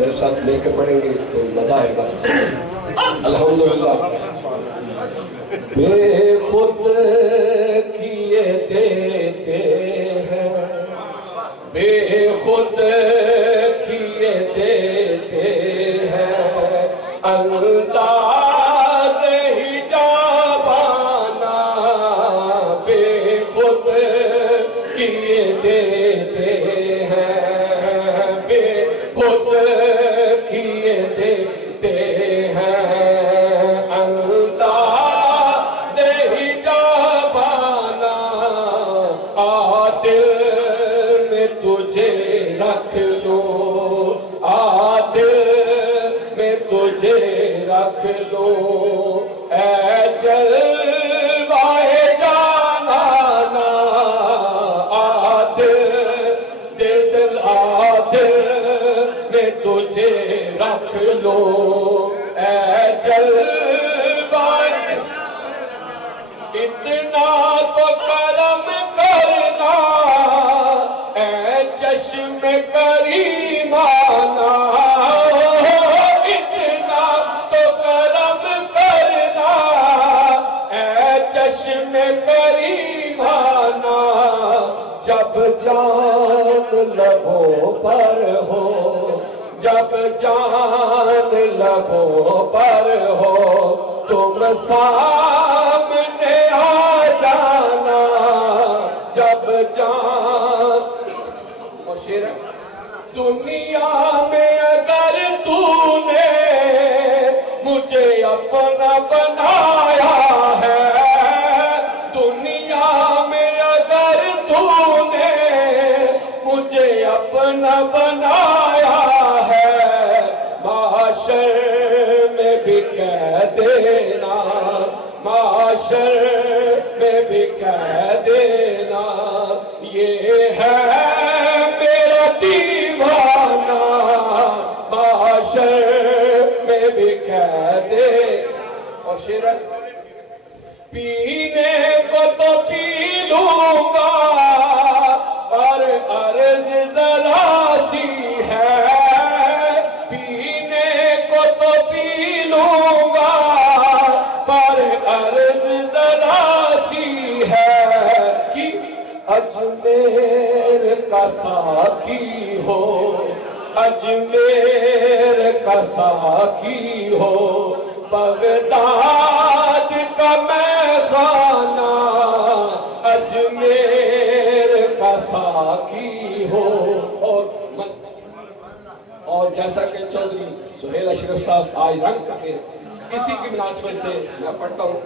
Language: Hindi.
मेरे साथ लेके पढ़ेंगे तो मजा आएगा। अल्हम्दुलिल्लाह। बेखुद किए देते हैं, बेखुद किए देते हैं, अंदाज़ ही जाबाना बेखुद किए देते हैं, बेखुद किए देते हैं, अंदाज़ ही जाबाना आदिल में तुझे रख लो, आदिल में तुझे रख लो, ऐ जलवाए जाना ना आदिल दे दिल, आदिल में तुझे रख लो, ऐ जलवाए इतना तो करम करना, ऐ चश्मे करीमाना, इतना तो करम करना, ऐ चश्मे करीमाना, जब जान लबों पर हो, जब जान लबों पर हो, तुम सामने आ जाना, जब जान और शेर दुनिया में अगर तूने मुझे अपना बनाया है, दुनिया में अगर तूने मुझे अपना बनाया है, माशर में भी कह देना, माशर में भी कह देना, ये है मेरा दीवाना, माशर में भी कह दे। और शेर पीने को तो पी लूंगा पर अर्ज जरा सी है, पीने को तो पी लूंगा पर अर्ज जरा सी है, कि अजमेर का साकी हो, अजमेर का साकी हो, बगदाद का मैखाना, अजमेर का साकी हो। और जैसा कि चौधरी सुहेल अशरफ साहब आज रंग के इसी की मुनासबत से मैं पढ़ता हूँ।